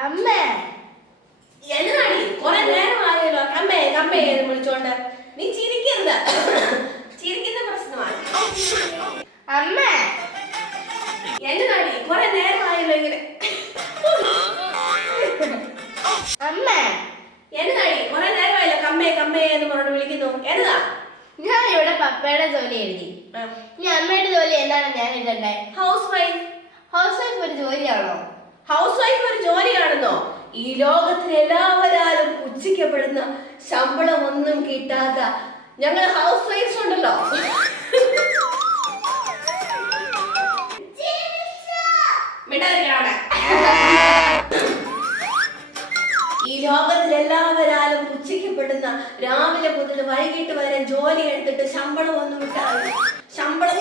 അമ്മേ. എന്നാടി കുറെ നേരമായല്ലോ. അമ്മേ അമ്മേ എന്ന് വിളിച്ചോണ്ട്. നീ ചിരിക്കരുത്. ചിരിക്കുന്ന പ്രശ്നമാണ്. അമ്മേ. എന്നാടി കുറെ നേരമായല്ലോ ഇങ്ങനെ. അമ്മേ. എന്നാടി കുറെ നേരമായല്ലോ. കമ്മേ കമ്മേ എന്ന് പറഞ്ഞ് വിളിക്കുന്നു. എന്നതാ ഞാൻ ഇവിടെ പപ്പയുടെ ജോലി എഴുതി. ഇനി അമ്മയുടെ ജോലി എന്താണ് ഞാൻ എഴുതണ്ടേ? ഹൗസ് വൈഫ് ഹൗസ് വൈഫ് ഒരു ജോലിയാണോ? ഹൗസ് വൈഫ് ഒരു ജോലിയാണെന്നോ ഈ ലോകത്തിൽ എല്ലാവരാലും പുച്ഛിക്കപ്പെടുന്ന ശമ്പളം ഒന്നും കിട്ടാത്ത ഞങ്ങൾ ഹൗസ് വൈഫ്സ് ഉണ്ടല്ലോ. ഈ ലോകത്തിൽ എല്ലാവരാലും പുച്ഛിക്കപ്പെടുന്ന രാവിലെ മുതൽ വൈകിട്ട് വരെ ജോലി എടുത്തിട്ട് ശമ്പളം ഒന്നും കിട്ടാതെ ശമ്പളം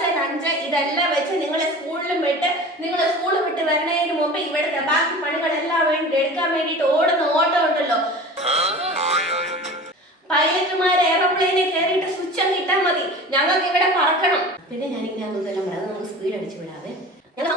ബ്രേക്ക്ഫാസ്റ്റ് അഞ്ച് ഇതെല്ലാം വെച്ച് നിങ്ങളെ സ്കൂളിലും വിട്ട് നിങ്ങളെ സ്കൂളിൽ വിട്ട് വരുന്നതിന് മുമ്പ് ഇവിടുത്തെ ബാക്കി പണികളെല്ലാം വേണ്ടി എടുക്കാൻ വേണ്ടിയിട്ട് ഓടുന്ന ഓട്ടം ഉണ്ടല്ലോ. പൈലറ്റുമാർ എയറോപ്ലെയിനിൽ കയറിയിട്ട് സ്വിച്ച് അങ്ങ് ഇട്ടാൽ മതി. ഞങ്ങൾക്ക് ഇവിടെ പറക്കണം. പിന്നെ ഞാൻ ഇങ്ങനെ ഇതെല്ലാം പറയാം. നമുക്ക് സ്പീഡ് അടിച്ചു വിടാതെ ഞങ്ങൾ